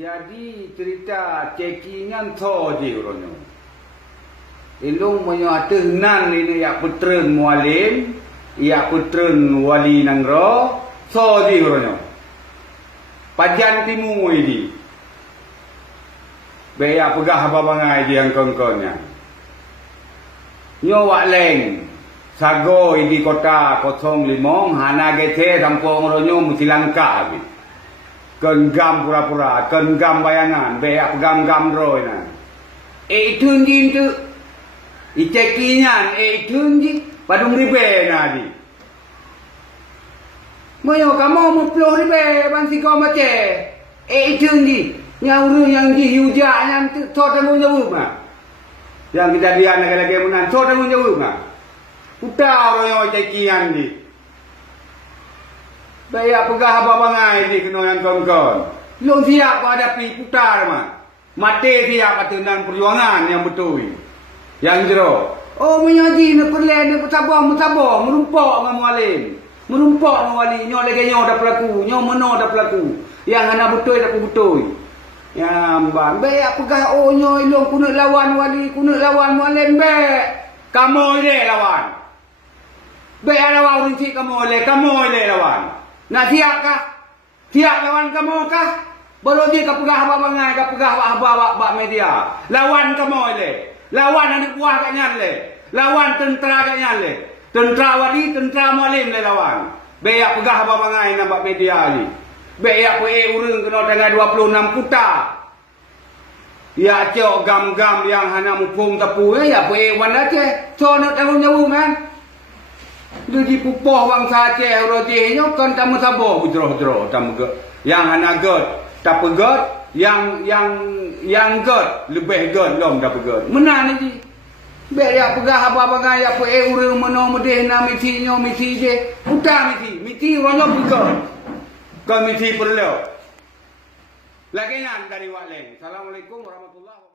Jadi cerita cekingan tho je orangnya. Ilung menyatu nan ini ya putren mualim, ya putren wali nangro, tho je orangnya. Pajan timu ini. Beya pegah apa bangai dia yang kongkonnya. Nyo wak leng. Sago di kota 05 hana gete tampung ronyo mutilangka gitu. Genggam pura-pura, genggam bayangan, beak gam-gam roy na. Itun jin tu, icekinyan, itun jin, padung ribe na di. Moyo kamu muploh ribe, bansi kau mace, itun jin, nyauru yang di hujak yang tu, sotamu nyawu ma. Yang kita lihat lagi-lagi menan, sotamu nyawu ma. Udah orang yang cekinyan di. Bayak pegah apa bangai di kena yang kawan-kawan. Belum siap hadapi putar mah. Mati siap aturan perjuangan yang betul. Yang jero. Oh menyaji nak perlen nak sabar, merumpak dengan mualim. Merumpak dengan wali. Nyo lagi nyo dah pelaku, nyo meno dah pelaku. Yang hana betul dah betul. Ya mbak, bayak pegah oh nyo ilung kuno lawan wali, kuno lawan mualim baik. Kamu ile lawan. Bayak lawan rinci kamu ile lawan. Nak siap kah? Siap lawan kamu kah? Baru dia kapegah apa bangai, kapegah apa media. Lawan kamu le. Lawan anak buah kat nyan le. Lawan tentera kat nyan le. Tentera wali, tentera mualim le lawan. Beyak pegah apa bangai nampak media ni. Beyak urang kena tengah 26 kuta. Ya cok gam-gam yang hana mupung tapu ya wan aja. So nak tanggung jawab kan? Jadi pupoh bangsa Aceh rotihnya kan tamu sabo bujroh-jroh tamu ge yang hana god tapi god yang god lebih god lom tapi god menan ni ber ya pegah apa bangai apa urang meno medeh na miti je udah miti ronyo buka kan miti perlu lagi nan dari Wak Leng. Assalamualaikum warahmatullahi wabarakatuh.